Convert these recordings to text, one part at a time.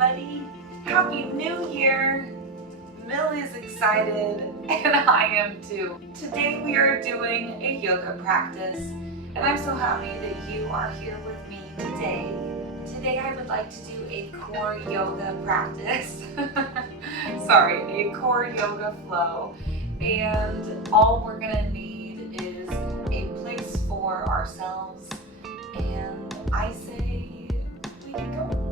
everybody. Happy New Year. Mill is excited and I am too. Today we are doing a yoga practice and I'm so happy that you are here with me today. Today I would like to do a core yoga practice. A core yoga flow. And all we're gonna need is a place for ourselves. And I say we can go.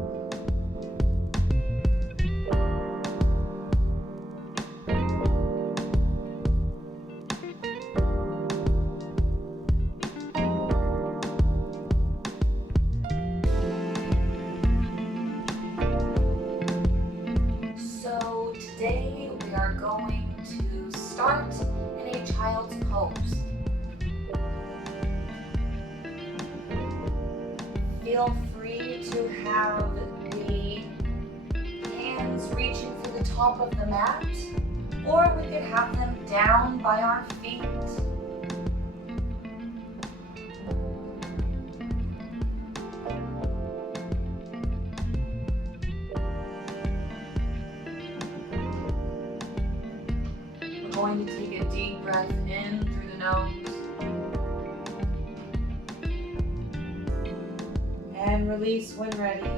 So today we are going to start in a child's pose. Feel free to have the hands reaching for the top of the mat, or we could have them down by our feet. We're going to take a deep breath in through the nose and release when ready.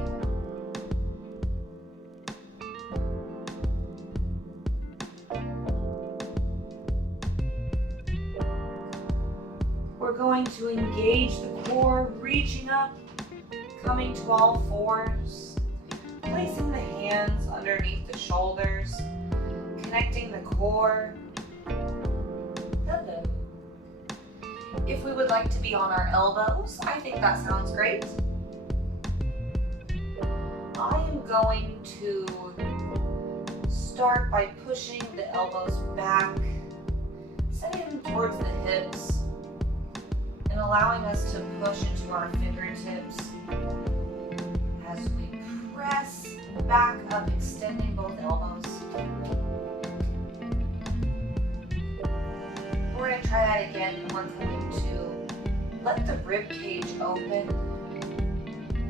We're going to engage the core, reaching up, coming to all fours, placing the hands underneath the shoulders, connecting the core. Hello. If we would like to be on our elbows, I think that sounds great. I am going to start by pushing the elbows back, sending them towards the hips, and allowing us to push into our fingertips as we press back up, extending both elbows. We're going to try that again, and we're going to let the rib cage open,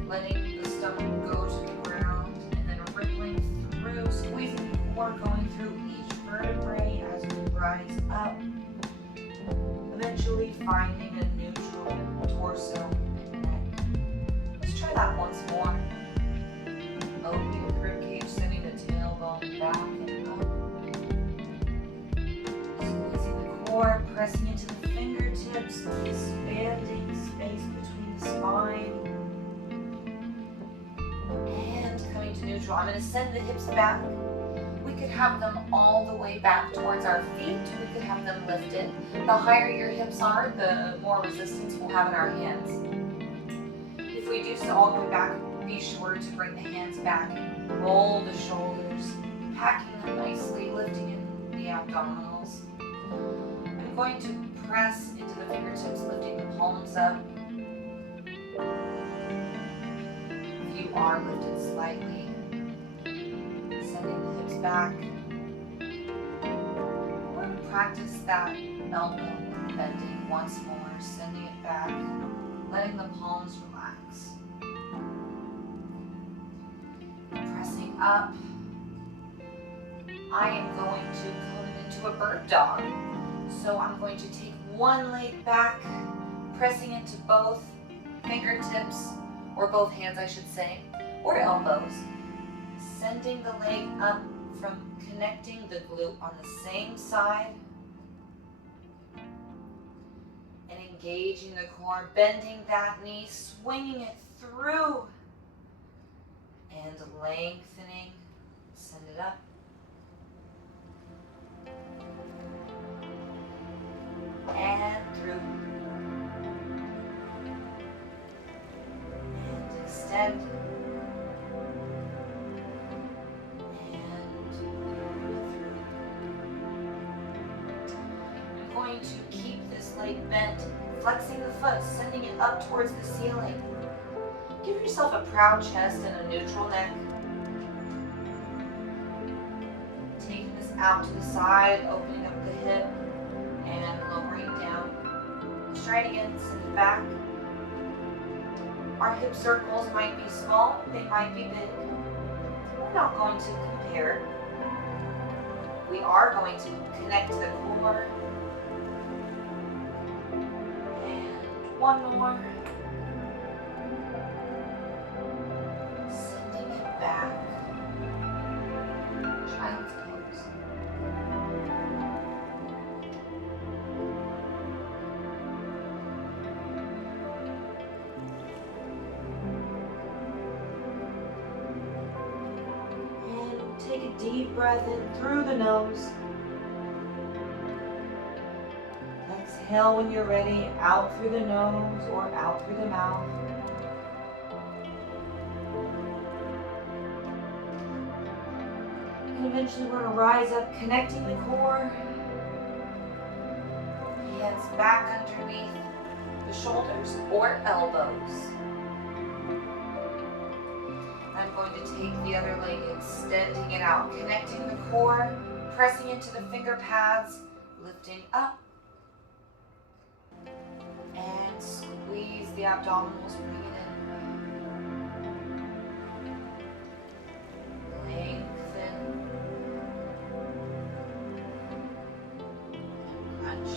letting the stomach go to the ground, and then rippling through, squeezing the core, going through each vertebrae as we rise up, eventually finding a neutral torso and neck. Let's try that once more. Opening the rib cage, sending the tailbone back and up. Squeezing the core, pressing into the fingertips, expanding space between the spine. And coming to neutral. I'm going to send the hips back. We could have them all the way back towards our feet. We could have them lifted. The higher your hips are, the more resistance we'll have in our hands. If we do so all the way back, be sure to bring the hands back and roll the shoulders, packing them nicely, lifting in the abdominals. I'm going to press into the fingertips, lifting the palms up. If you are lifted slightly, sending the hips back. We're going to practice that elbow bending once more, sending it back, letting the palms relax. Pressing up. I am going to come into a bird dog. So I'm going to take one leg back, pressing into both fingertips, or both hands I should say, or elbows. Sending the leg up from connecting the glute on the same side and engaging the core, bending that knee, swinging it through and lengthening. Send it up. And through. And extend. Going to keep this leg bent, flexing the foot, sending it up towards the ceiling. Give yourself a proud chest and a neutral neck. Taking this out to the side, opening up the hip and lowering down. Let's try it again, send it back. Our hip circles might be small, they might be big. We're not going to compare. We are going to connect to the core. And one more. Sending it back. Child's pose. And take a deep breath in through the nose. Exhale when you're ready, out through the nose or out through the mouth. And eventually we're going to rise up, connecting the core. Hands back underneath the shoulders or elbows. I'm going to take the other leg, extending it out, connecting the core, pressing into the finger pads, lifting up. And squeeze the abdominals, bring it in. Lengthen. And crunch.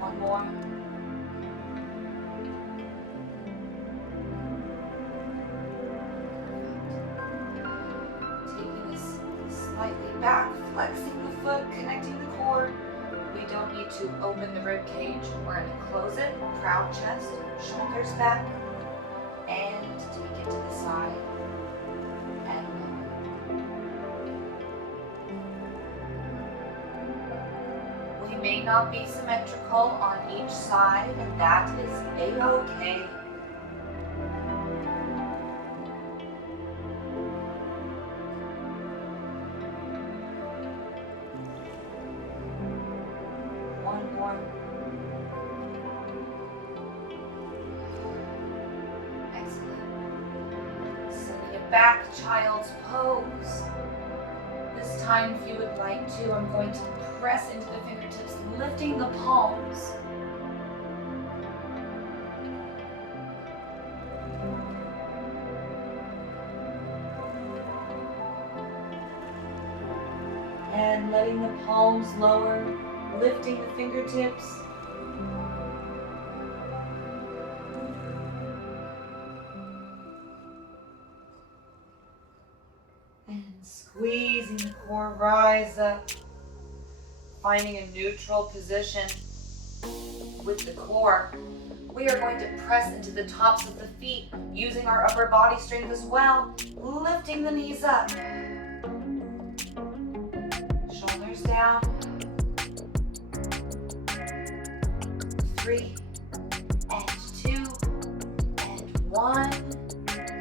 One more. Slightly back, flexing the foot, connecting the core. We don't need to open the rib cage. We're going to close it. Proud chest, shoulders back, and take it to the side and lower. We may not be symmetrical on each side, and that is a-okay. Excellent. Sending it back, child's pose. This time, if you would like to, I'm going to press into the fingertips, lifting the palms. And letting the palms lower, lifting the fingertips. And squeezing the core, rise up. Finding a neutral position with the core. We are going to press into the tops of the feet, using our upper body strength as well, lifting the knees up. Shoulders down. 3, and 2, and 1,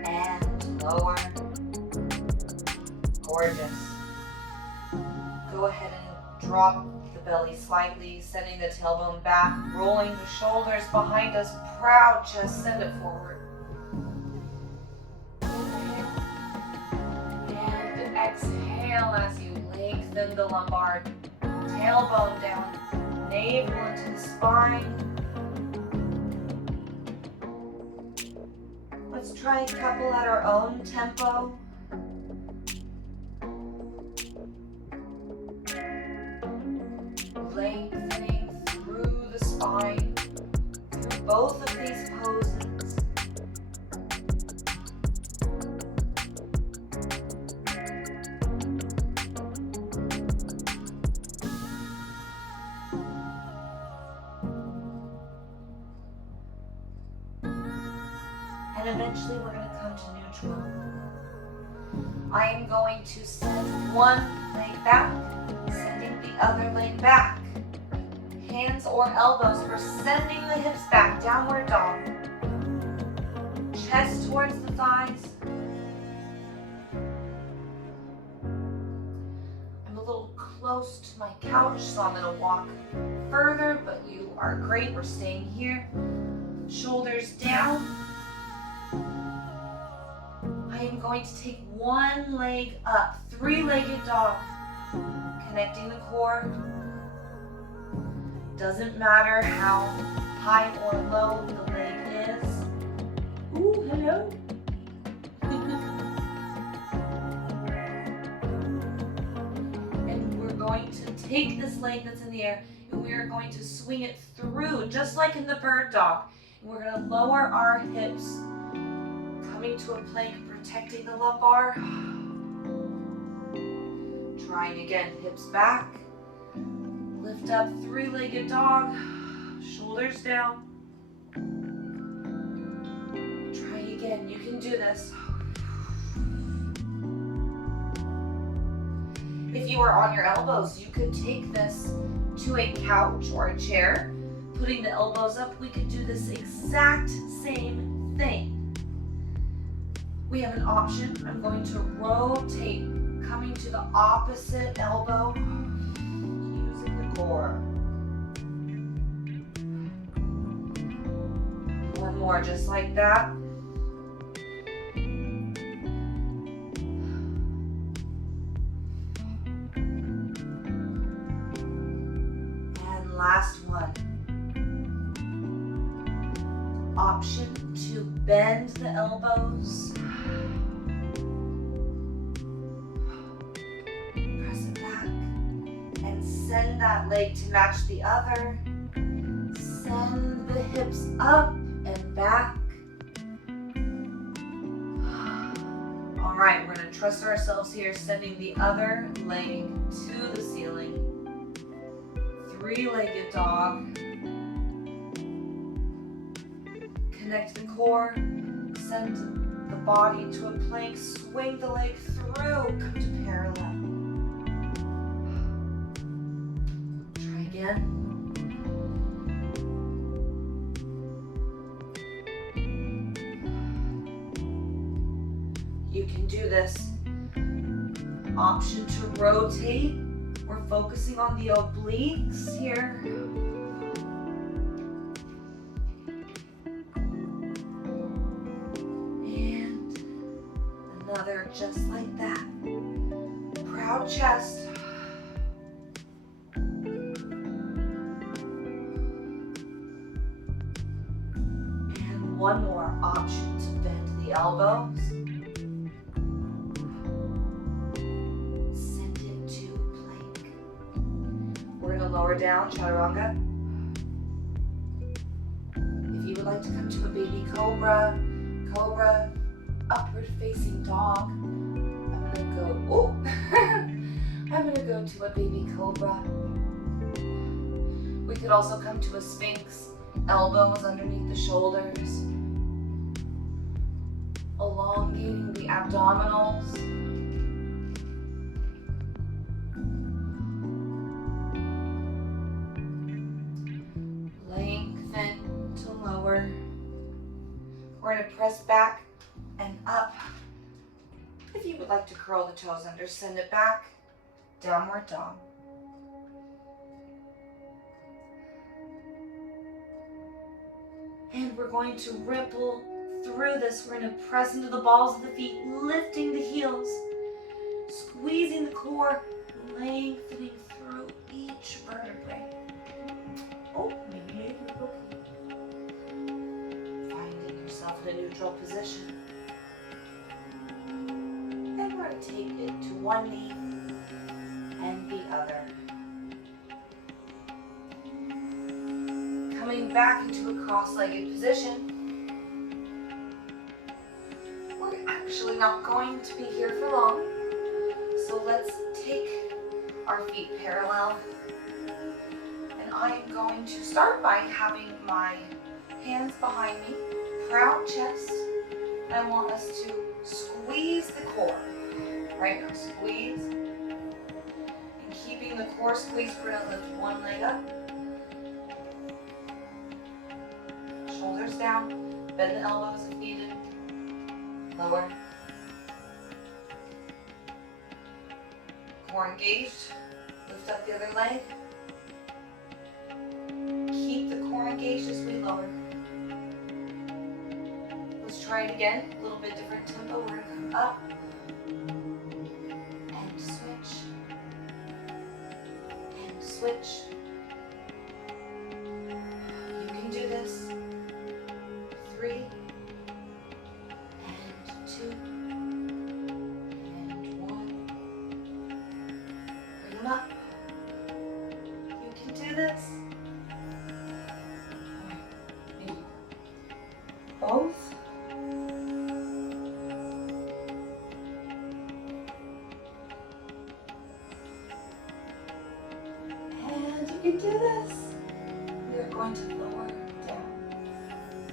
and lower. Gorgeous. Go ahead and drop the belly slightly, sending the tailbone back, rolling the shoulders behind us. Proud chest, send it forward. And exhale as you lengthen the lumbar, tailbone down, navel into the spine. Let's try a couple at our own tempo. Lengthening through the spine, through both of these poses. And eventually we're going to come to neutral. I am going to send one leg back, sending the other leg back. Hands or elbows for sending the hips back, downward dog. Chest towards the thighs. I'm a little close to my couch, so I'm going to walk further, but you are great. We're staying here. Shoulders down. I am going to take one leg up, three-legged dog. connecting the core. Doesn't matter how high or low the leg is. Ooh, hello. And we're going to take this leg that's in the air and we are going to swing it through, just like in the bird dog. And we're going to lower our hips, coming to a plank, protecting the lumbar. Trying again, hips back. Lift up, three-legged dog, shoulders down. Try again, you can do this. If you are on your elbows, you could take this to a couch or a chair. Putting the elbows up, we could do this exact same thing. We have an option. I'm going to rotate, coming to the opposite elbow, using the core. One more, just like that. Last one. Option to bend the elbows. Press it back and send that leg to match the other. Send the hips up and back. All right, we're going to trust ourselves here, sending the other leg to the ceiling. Three-legged dog. Connect the core, send the body to a plank, swing the leg through, come to parallel. Try again. You can do this. Option to rotate. We're focusing on the obliques here. And another just like that. Proud chest. And one more option to bend the elbows. Lower down, chaturanga. If you would like to come to a baby cobra, cobra, upward facing dog, I'm gonna go, oh, I'm gonna go to a baby cobra. We could also come to a sphinx, elbows underneath the shoulders, elongating the abdominals. We're going to press back and up. If you would like to curl the toes under, send it back, downward dog. And we're going to ripple through this. We're going to press into the balls of the feet, lifting the heels, squeezing the core, lengthening through each vertebrae. Oh, maybe okay. In a neutral position. Then we're going to take it to one knee and the other. Coming back into a cross-legged position. We're actually not going to be here for long. So let's take our feet parallel. And I'm going to start by having my hands behind me. Proud chest. I want us to squeeze the core. Right now, squeeze. And keeping the core squeezed, we're going to lift one leg up. Shoulders down. Bend the elbows if needed. Lower. Core engaged. Lift up the other leg. Keep the core engaged as we lower. Try it again, a little bit different tempo. We're going to come up and switch. switch. You can do this. 3 and 2 and 1. Bring them up. You can do this. Both. And you can do this. We are going to lower down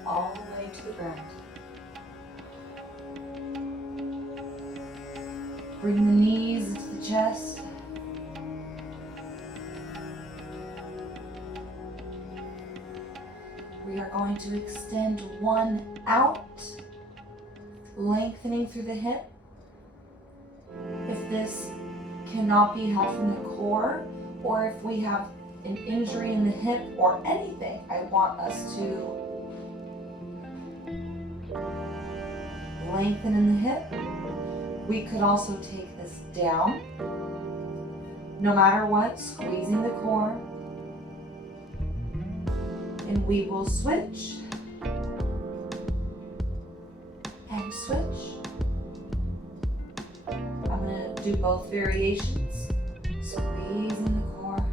all the way to the ground. Bring the knees into the chest. We are going to extend one out, lengthening through the hip. If this cannot be held from the core, or if we have an injury in the hip or anything, I want us to lengthen in the hip. We could also take this down. No matter what, squeezing the core. And we will switch and switch. I'm going to do both variations. Squeezing the core.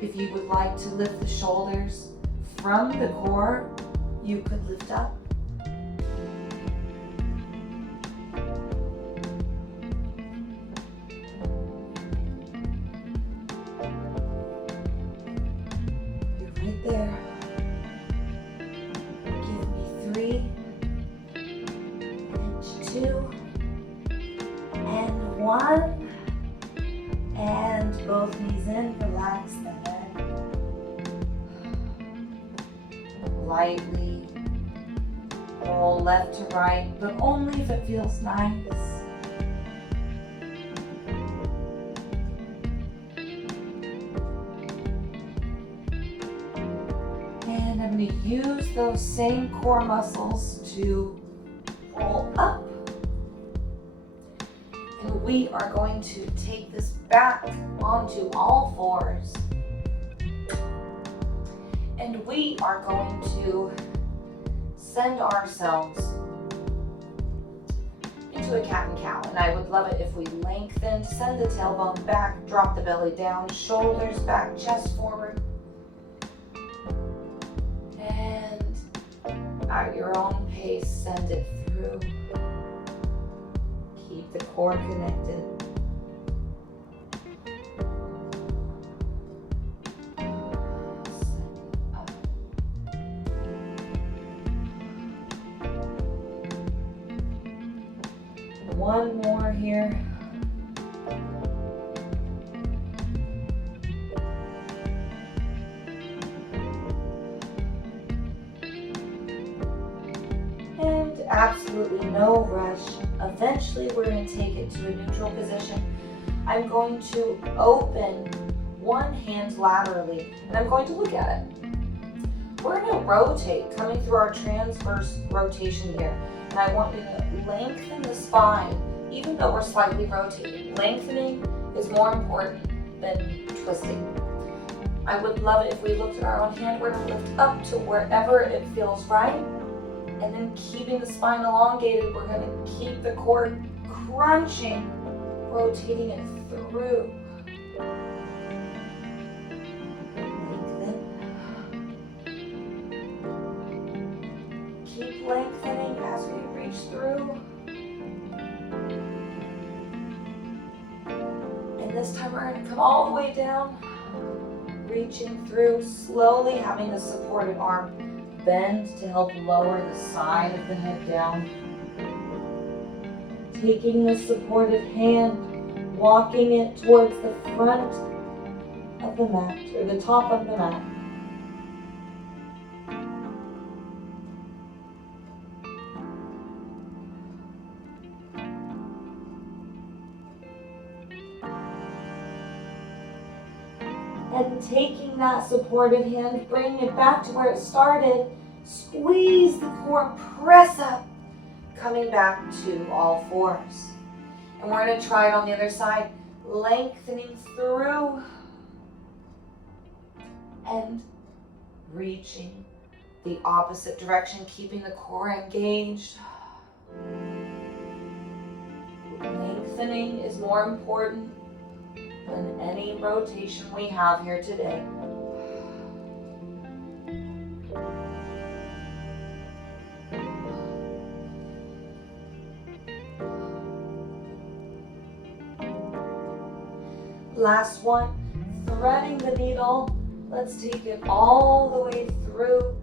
If you would like to lift the shoulders from the core, you could lift up. There. Give me 3 and 2 and 1. And both knees in, relax the head. Lightly roll left to right, but only if it feels nice. I'm going to use those same core muscles to roll up. And we are going to take this back onto all fours. And we are going to send ourselves into a cat and cow. And I would love it if we lengthen, send the tailbone back, drop the belly down, shoulders back, chest forward. And at your own pace, send it through. Keep the core connected. Send up. One more here. Absolutely no rush. Eventually we're going to take it to a neutral position. I'm going to open one hand laterally and I'm going to look at it. We're going to rotate, coming through our transverse rotation here. And I want you to lengthen the spine, even though we're slightly rotating. Lengthening is more important than twisting. I would love it if we looked at our own hand. We're going to lift up to wherever it feels right. And then keeping the spine elongated, we're going to keep the core crunching, rotating it through. Lengthen. Keep lengthening as we reach through. And this time we're going to come all the way down, reaching through, slowly having a supported arm bend to help lower the side of the head down. Taking the supported hand, walking it towards the front of the mat, or the top of the mat. And taking that supported hand, bringing it back to where it started, squeeze the core, press up, coming back to all fours. And we're going to try it on the other side. lengthening through and reaching the opposite direction, keeping the core engaged. Lengthening is more important than any rotation we have here today. Last one, threading the needle. Let's take it all the way through.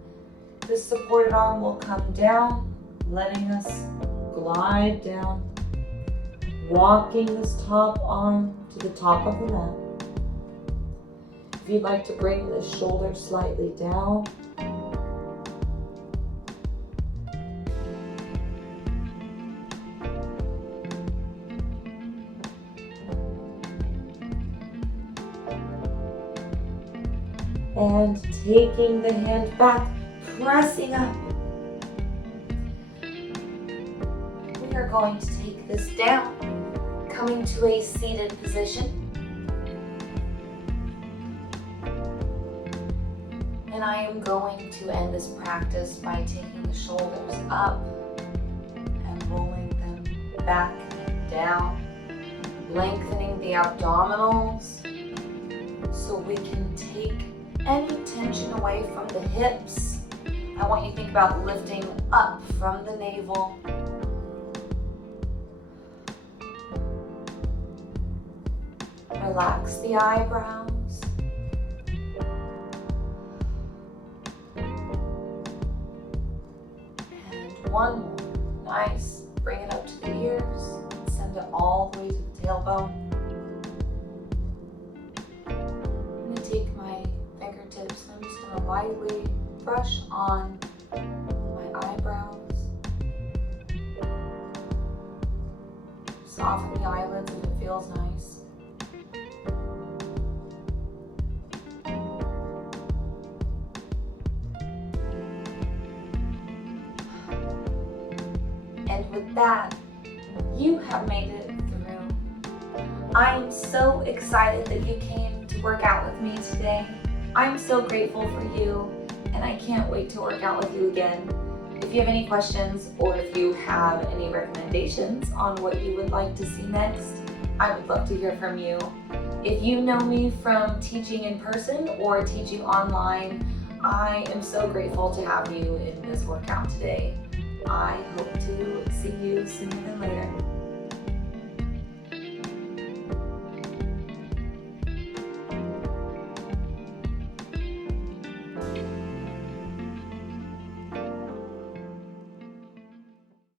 The supported arm will come down, letting us glide down, walking this top arm to the top of the mat. If you'd like to bring the shoulder slightly down, and taking the hand back, pressing up. We are going to take this down, coming to a seated position. And I am going to end this practice by taking the shoulders up and rolling them back and down, lengthening the abdominals so we can take any tension away from the hips. I want you to think about lifting up from the navel. Relax the eyebrows. And one more. Nice. Bring it up to the ears. Send it all the way to the tailbone. I'm going to take my fingertips and I'm just going to lightly brush on my eyebrows. Soften the eyelids if it feels nice. And with that, you have made it through. I'm so excited that you came to work out with me today. I'm so grateful for you, and I can't wait to work out with you again. If you have any questions or if you have any recommendations on what you would like to see next, I would love to hear from you. If you know me from teaching in person or teaching online, I am so grateful to have you in this workout today. I hope to see you sooner than later.